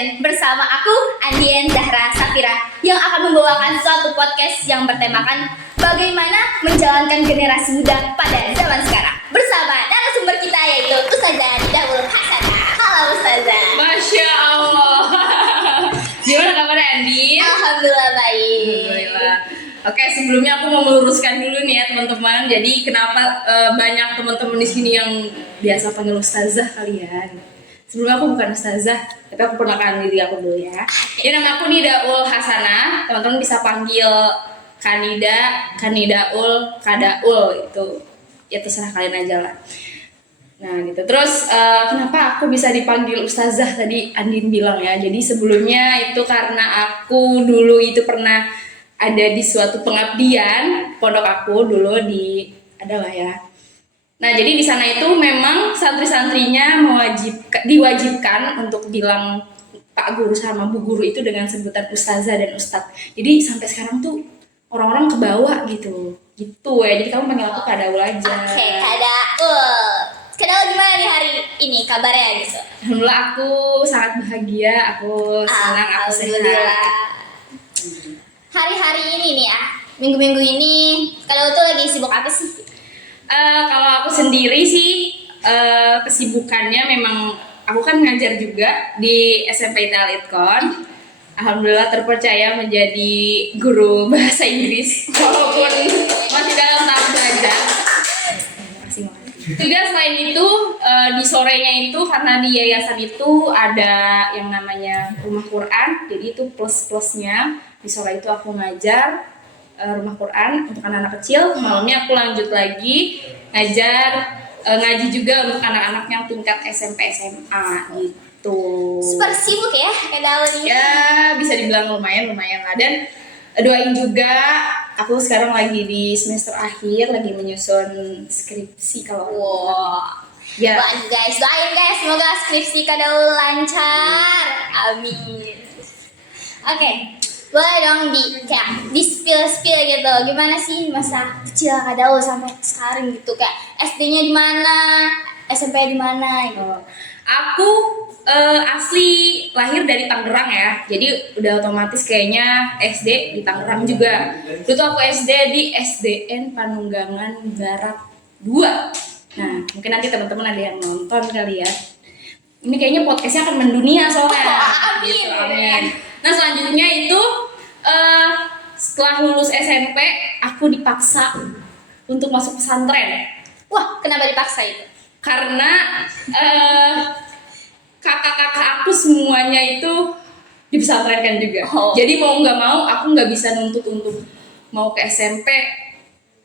Again bersama aku Andien Zahra Safira yang akan membawakan suatu podcast yang bertemakan bagaimana menjalankan generasi muda pada zaman sekarang bersama narasumber kita yaitu Ustazah Nidaul Hasanah. Halo Ustazah. Masya Allah. Gimana kabarnya Andien? Alhamdulillah baik. Alhamdulillah. Oke, sebelumnya aku mau meluruskan dulu nih ya teman-teman. Jadi kenapa banyak teman-teman di sini yang biasa panggil Ustazah kalian? Sebelumnya aku bukan Ustazah, tapi aku perkenalkan diri aku dulu ya. Ini nama aku Nidaul Hasanah. Teman-teman bisa panggil Kanida, Kanidaul, Kadaul itu. Ya terserah kalian aja lah. Nah gitu. Terus kenapa aku bisa dipanggil Ustazah tadi Andin bilang ya. Jadi sebelumnya itu karena aku dulu itu pernah ada di suatu pengabdian pondok aku dulu di adalah ya. Nah jadi di sana itu memang santri-santrinya diwajibkan untuk bilang Pak Guru sama Bu Guru itu dengan sebutan Ustazah dan Ustadz. Jadi sampai sekarang tuh orang-orang kebawa gitu ya. Jadi kamu panggil aku Kadaul aja. Oke, Kadaul. Kadaul gimana nih hari ini kabarnya gitu? Alhamdulillah aku sangat bahagia, aku senang, aku sehat. Hari-hari ini nih ya, minggu-minggu ini Kadaul tuh lagi sibuk apa sih? Kalau aku sendiri sih kesibukannya memang aku kan ngajar juga di SMP Italitkon. Alhamdulillah terpercaya menjadi guru bahasa Inggris walaupun masih dalam tahap belajar. Makasih. Juga selain itu di sorenya itu karena di yayasan itu ada yang namanya rumah Quran, jadi itu plus-plusnya di sore itu aku ngajar rumah Quran untuk anak-anak kecil. Malamnya aku lanjut lagi ngajar ngaji juga untuk anak-anak yang tingkat SMP SMA gitu. Super sibuk ya Kadaul ini. Ya bisa dibilang lumayan lah. Dan doain juga aku sekarang lagi di semester akhir lagi menyusun skripsi kalau Wow. ya. Doain guys, semoga skripsi Kadaul lancar. Amin. Oke. Boleh dong di spill gitu. Gimana sih masa kecil Kadaul sampai sekarang gitu, kayak SD-nya di mana, SMP di mana gitu. Aku asli lahir dari Tangerang ya. Jadi udah otomatis kayaknya SD di Tangerang juga. Dulu tuh aku SD di SDN Panunggangan Barat 2. Nah, mungkin nanti teman-teman ada yang nonton kali ya. Ini kayaknya podcastnya akan mendunia soalnya. Amin. Gitu, amin. Nah selanjutnya itu setelah lulus SMP aku dipaksa untuk masuk pesantren. Wah, kenapa dipaksa itu? Karena kakak-kakak aku semuanya itu dipesantrenkan juga. Jadi mau nggak mau aku nggak bisa nuntut untuk mau ke SMP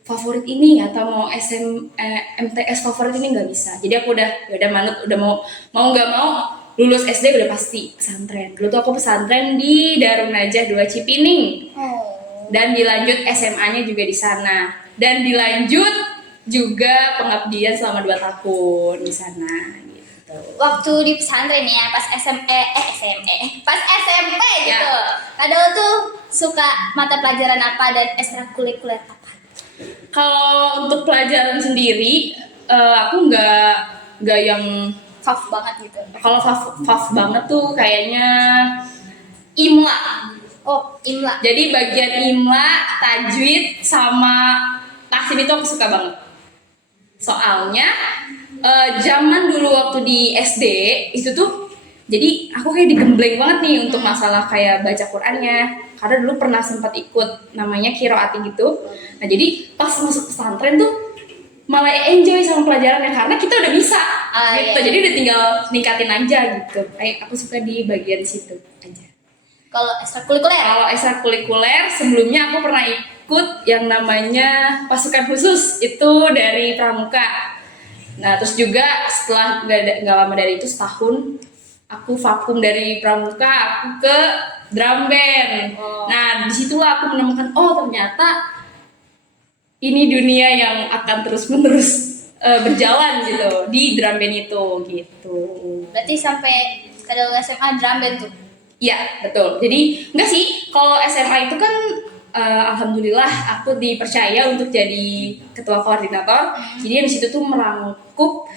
favorit ini atau mau MTS favorit ini, nggak bisa. Jadi aku udah manut, udah mau nggak mau lulus SD udah pasti pesantren. Dulu tuh aku pesantren di Darun Najah 2 Cipining. Dan dilanjut SMA-nya juga di sana. Dan dilanjut juga pengabdian selama 2 tahun di sana gitu. Waktu di pesantren ya, pas pas SMP gitu. Ya. Kadaul tuh suka mata pelajaran apa dan ekstrakurikuler apa? Kalau untuk pelajaran sendiri aku nggak yang Tough banget gitu. kalau faf banget tuh kayaknya IMLA. Oh, IMLA. Jadi bagian IMLA, tajwid sama tahsin itu aku suka banget. Soalnya zaman dulu waktu di SD itu tuh jadi aku kayak digembleng banget nih untuk masalah kayak baca Qur'annya. Karena dulu pernah sempat ikut namanya qiraati gitu. Nah, jadi pas masuk pesantren tuh malah enjoy sama pelajarannya karena kita udah bisa gitu. Iya. Jadi udah tinggal ningkatin aja gitu. Aku suka di bagian situ aja. Kalau ekstrakurikuler? Kalau ekstrakurikuler sebelumnya aku pernah ikut yang namanya pasukan khusus itu dari Pramuka. Nah terus juga setelah nggak lama dari itu setahun aku vakum dari Pramuka, aku ke drum band. Nah disitulah aku menemukan ternyata ini dunia yang akan terus-menerus berjalan gitu di drum band itu gitu. Berarti sampai Kadaul SMA drum band tuh? Iya betul. Jadi enggak sih, kalau SMA itu kan alhamdulillah aku dipercaya untuk jadi ketua koordinator. Jadi di situ tuh merangkup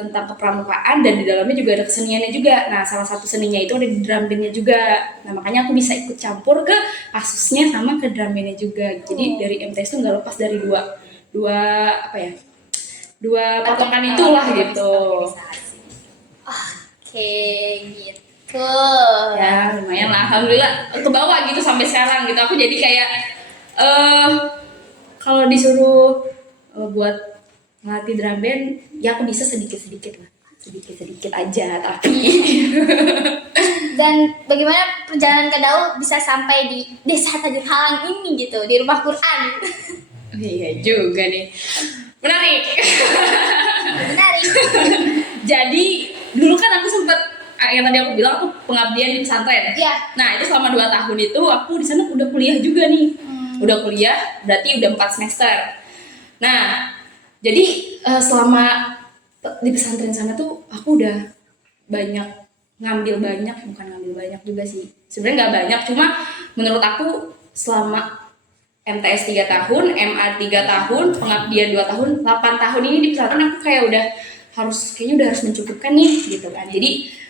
tentang kepramukaan dan di dalamnya juga ada keseniannya juga. Nah, salah satu seninya itu ada di drum bandnya juga. Nah, makanya aku bisa ikut campur ke kasusnya sama ke drum bandnya juga. Jadi dari MTS itu nggak lepas dari dua apa ya? Dua patokan itulah gitu. Oke, gitu. Ya, lumayan lah. Alhamdulillah ke bawah gitu sampai sekarang gitu. Aku jadi kayak kalau disuruh buat ngelatih drum band, ya aku bisa sedikit-sedikit lah. Sedikit-sedikit aja, tapi Dan bagaimana perjalanan Kak Daul bisa sampai di Desa Tajur Halang ini gitu, di rumah Quran? iya juga nih. Menarik. Menarik. Jadi dulu kan aku sempat yang tadi aku bilang aku pengabdian di pesantren. Iya. Nah, itu selama 2 tahun itu aku di sana udah kuliah juga nih. Udah kuliah berarti udah 4 semester. Nah, jadi selama di pesantren sana tuh aku udah bukan ngambil banyak juga sih. Sebenarnya nggak banyak, cuma menurut aku selama MTS 3 tahun, MA 3 tahun, pengabdian 2 tahun, 8 tahun ini di pesantren aku kayak kayaknya udah harus mencukupkan nih gitu kan. Jadi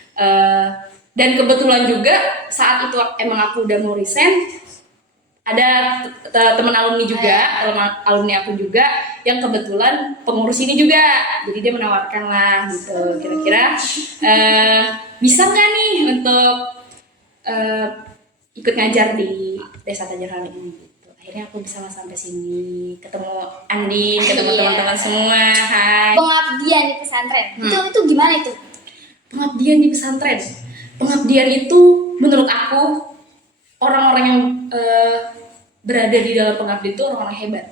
dan kebetulan juga saat itu emang aku udah mau resign, ada teman alumni juga, alumni aku juga yang kebetulan pengurus ini juga, jadi dia menawarkan lah gitu, kira-kira bisa nggak nih untuk ikut ngajar di Desa Tajur Halang ini gitu. Akhirnya aku bisa sampai sini, ketemu Andin, ketemu teman-teman semua. Hai. Pengabdian di pesantren. Itu gimana itu? Pengabdian di pesantren. Pengabdian itu menurut aku orang-orang yang berada di dalam pengabdian itu orang-orang hebat.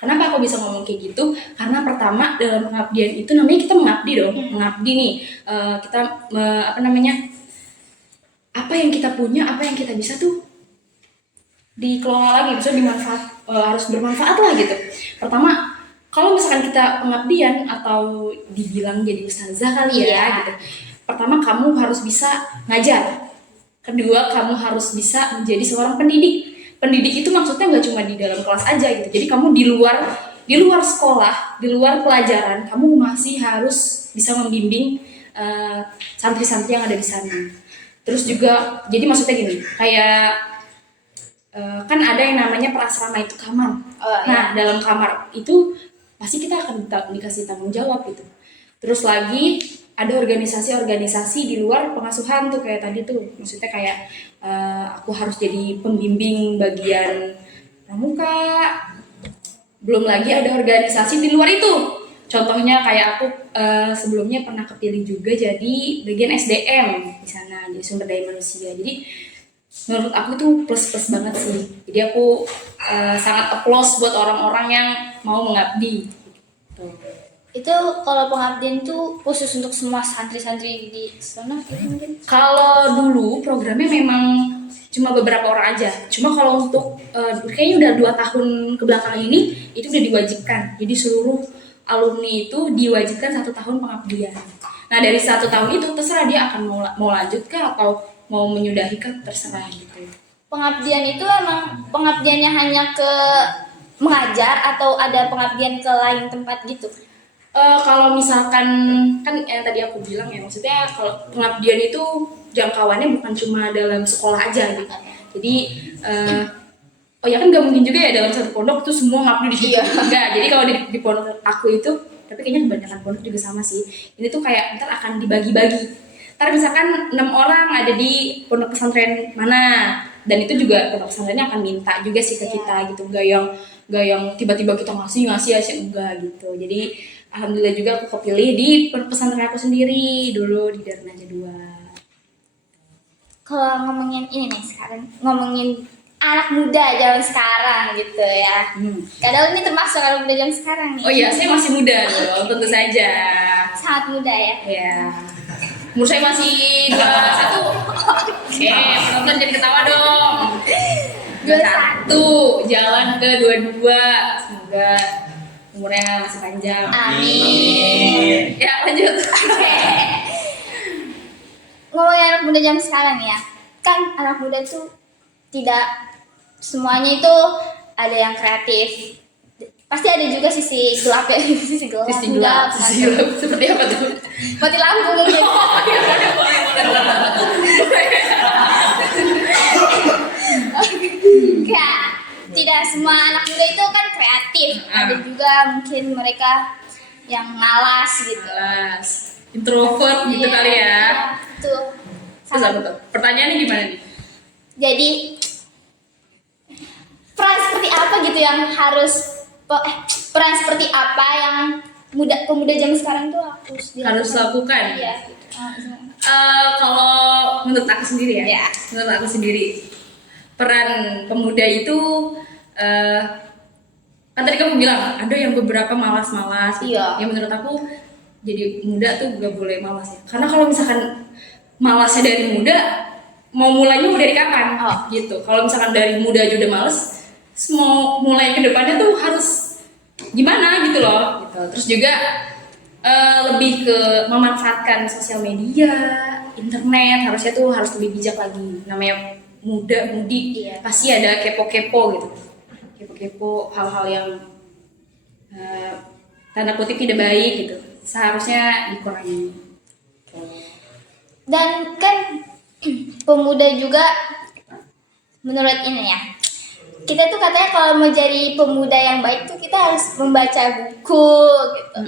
Kenapa aku bisa ngomong kayak gitu? Karena pertama dalam pengabdian itu namanya kita mengabdi dong, mengabdi nih. Kita apa yang kita punya, apa yang kita bisa tuh dikelola lagi, bisa harus bermanfaat lah gitu. Pertama, kalau misalkan kita pengabdian atau dibilang jadi ustazah kali ya gitu. Pertama kamu harus bisa ngajar. Kedua, kamu harus bisa menjadi seorang pendidik. Pendidik itu maksudnya nggak cuma di dalam kelas aja gitu. Jadi kamu di luar sekolah, di luar pelajaran, kamu masih harus bisa membimbing santri-santri yang ada di sana. Terus juga, jadi maksudnya gini, kayak kan ada yang namanya prasarana itu kamar. Nah, dalam kamar itu pasti kita akan dikasih tanggung jawab gitu. Terus lagi ada organisasi-organisasi di luar pengasuhan tuh kayak tadi tuh, maksudnya kayak aku harus jadi pembimbing bagian pramuka. Belum lagi ada organisasi di luar itu. Contohnya kayak aku sebelumnya pernah kepilih juga jadi bagian SDM di sana, jadi sumber daya manusia. Jadi menurut aku tuh plus banget sih. Jadi aku sangat applause buat orang-orang yang mau mengabdi. Gitu. Itu kalau pengabdian tuh khusus untuk semua santri-santri di sana gitu mungkin? Kalau dulu programnya memang cuma beberapa orang aja. Cuma kalau untuk kayaknya udah 2 tahun kebelakang ini itu udah diwajibkan. Jadi seluruh alumni itu diwajibkan 1 tahun pengabdian. Nah dari 1 tahun itu terserah dia akan mau lanjut kah atau mau menyudahi kah, terserah gitu. Pengabdian itu emang pengabdiannya hanya ke mengajar atau ada pengabdian ke lain tempat gitu? Kalau misalkan kan yang tadi aku bilang ya, maksudnya kalau pengabdian itu jangkauannya bukan cuma dalam sekolah aja gitu. Jadi oh ya kan nggak mungkin juga ya dalam satu pondok tuh semua ngabdi di situ. Enggak. Jadi kalau di pondok aku itu, tapi kayaknya kebanyakan pondok juga sama sih. Ini tuh kayak ntar akan dibagi-bagi. Ntar misalkan 6 orang ada di pondok pesantren mana, dan itu juga pondok pesantrennya akan minta juga sih ke kita gitu. Gak yang tiba-tiba kita ngasih enggak gitu. Jadi alhamdulillah juga aku kepilih di pesantren aku sendiri dulu di Darnaja 2. Kalau ngomongin ini nih sekarang, ngomongin anak muda zaman sekarang gitu ya. Kadang ini termasuk anak muda zaman sekarang nih. Oh iya, saya masih muda dong, tentu saja. Sangat muda ya. Ya. Umur saya masih 21. Oke, penonton jadi ketawa dong. 21, jalan ke 22. Semoga umurnya masih panjang. Amin. Ya, lanjut. Ngomongin anak muda zaman sekarang ya. Kan anak muda tuh tidak semuanya itu ada yang kreatif. pasti ada juga sisi gelap ya, sisi gelap. Sisi gelap seperti apa tuh? Mati lampu mungkin. Kayak tidak semua anak muda itu kan kreatif. Ada juga mungkin mereka yang malas gitu. Malas, introvert gitu Iya, kali ya. Tuh. Terus apa tuh? Pertanyaannya gimana nih? Jadi peran seperti apa gitu yang harus peran seperti apa yang pemuda zaman sekarang tuh Harus lakukan. Iya. Kalau menurut aku sendiri ya, Ya. menurut aku sendiri peran pemuda itu kan tadi kamu bilang ada yang beberapa malas-malas. Iya. Ya menurut aku jadi muda tuh gak boleh malas ya. Karena kalau misalkan malasnya dari muda, mau mulainya dari kapan? Gitu. Kalau misalkan dari muda aja udah males, mau mulai ke depannya tuh harus gimana gitu loh. Gitu. Terus juga lebih ke memanfaatkan sosial media, internet, harusnya tuh harus lebih bijak lagi. Namanya muda, mudi, Iya. pasti ada kepo-kepo gitu. Kepo-kepo hal-hal yang tanda kutip tidak baik gitu. Seharusnya dikurangi. Dan kan pemuda juga menurut ini ya, kita tuh katanya kalau mau jadi pemuda yang baik tuh kita harus membaca buku gitu.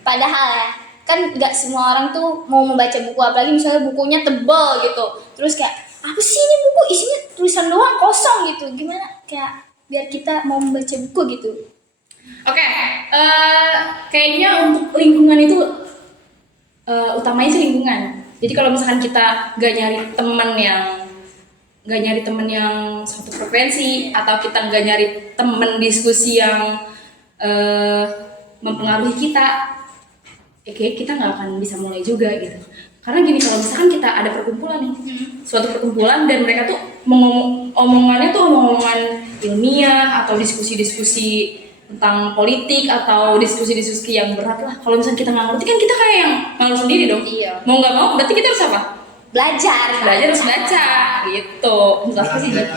Padahal ya kan nggak semua orang tuh mau membaca buku, apalagi misalnya bukunya tebal gitu. Terus kayak apa sih ini buku isinya tulisan doang kosong gitu, gimana kayak biar kita mau membaca buku gitu. Oke, kayaknya untuk lingkungan itu utamanya sih lingkungan. Jadi kalau misalkan kita gak nyari temen yang satu frekuensi, atau kita gak nyari temen diskusi yang mempengaruhi kita, kayak kita nggak akan bisa mulai juga gitu. Karena gini, kalau misalkan kita ada perkumpulan nih, suatu perkumpulan dan mereka tuh omongannya tuh omongan ilmiah atau diskusi-diskusi tentang politik atau diskusi-diskusi yang berat lah. Kalau misalnya kita nggak ngerti kan kita kayak yang malu sendiri dong. Iya. Mau nggak mau berarti kita harus apa? Belajar Harus baca gitu. Menurut aku sih gitu.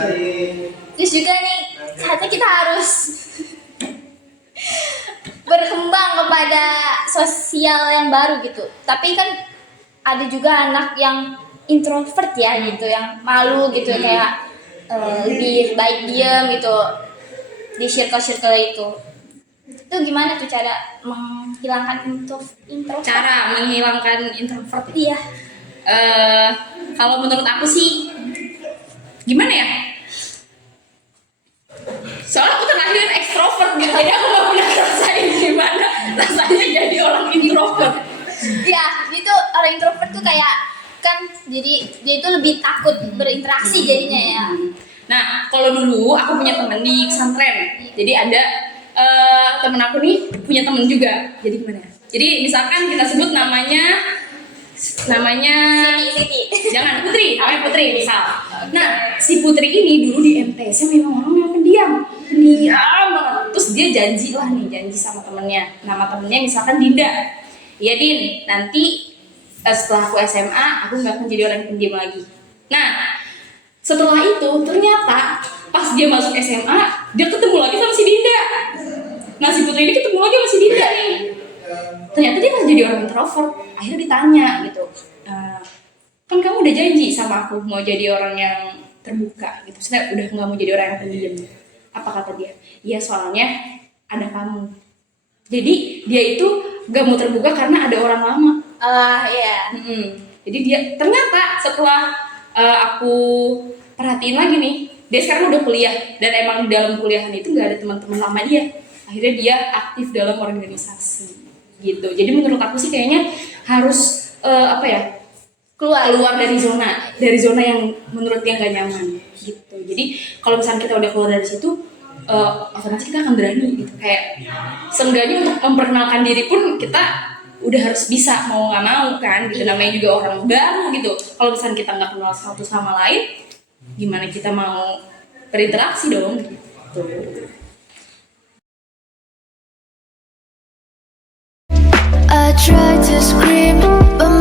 Terus juga nih saatnya kita harus berkembang kepada sosial yang baru gitu. Tapi kan ada juga anak yang introvert ya gitu, yang malu gitu, kayak lebih baik diam gitu di circle-circle itu. Itu gimana tuh cara menghilangkan introvert? Cara menghilangkan introvert. Iya. Kalau menurut aku sih gimana ya? Soalnya aku terlahir ekstrovert gitu, jadi aku gak pernah ngerasain gimana rasanya jadi orang introvert. Ya, itu orang introvert tuh kayak kan jadi dia itu lebih takut berinteraksi jadinya ya. Nah, kalau dulu aku punya temen di pesantren, jadi ada temen aku nih punya temen juga. Jadi gimana ya? Jadi misalkan kita sebut namanya Siti. jangan Putri, namanya Putri misal. Nah, si Putri ini dulu di MTS memang orang yang pendiam banget. Terus dia janji sama temennya. Nama temennya misalkan Dinda. Iya Din, nanti setelah aku SMA aku nggak akan jadi orang yang pendiam lagi. Nah, setelah itu ternyata pas dia masuk SMA dia ketemu lagi sama si Dinda. Nah, si Putri ini ketemu lagi sama si Dinda nih. Ternyata dia masih jadi orang introvert. Akhirnya ditanya gitu, kan kamu udah janji sama aku mau jadi orang yang terbuka gitu, saya udah nggak mau jadi orang yang pendiam. Apa kata dia? Iya, soalnya ada kamu. Jadi dia itu gak mau terbuka karena ada orang lama. Iya. Jadi dia ternyata setelah aku perhatiin lagi nih, dia sekarang udah kuliah dan emang di dalam kuliahan itu nggak ada teman-teman lama dia. Akhirnya dia aktif dalam organisasi gitu. Jadi menurut aku sih kayaknya harus keluar dari zona yang menurut dia nggak nyaman gitu. Jadi kalau misalnya kita udah keluar dari situ, otomatis kita akan berani gitu. Kayak seenggaknya untuk memperkenalkan diri pun kita udah harus bisa, mau nggak mau kan gitu. Namanya juga orang baru gitu. Kalau misalnya kita nggak kenal satu sama lain, gimana kita mau berinteraksi dong gitu. I tried to scream, but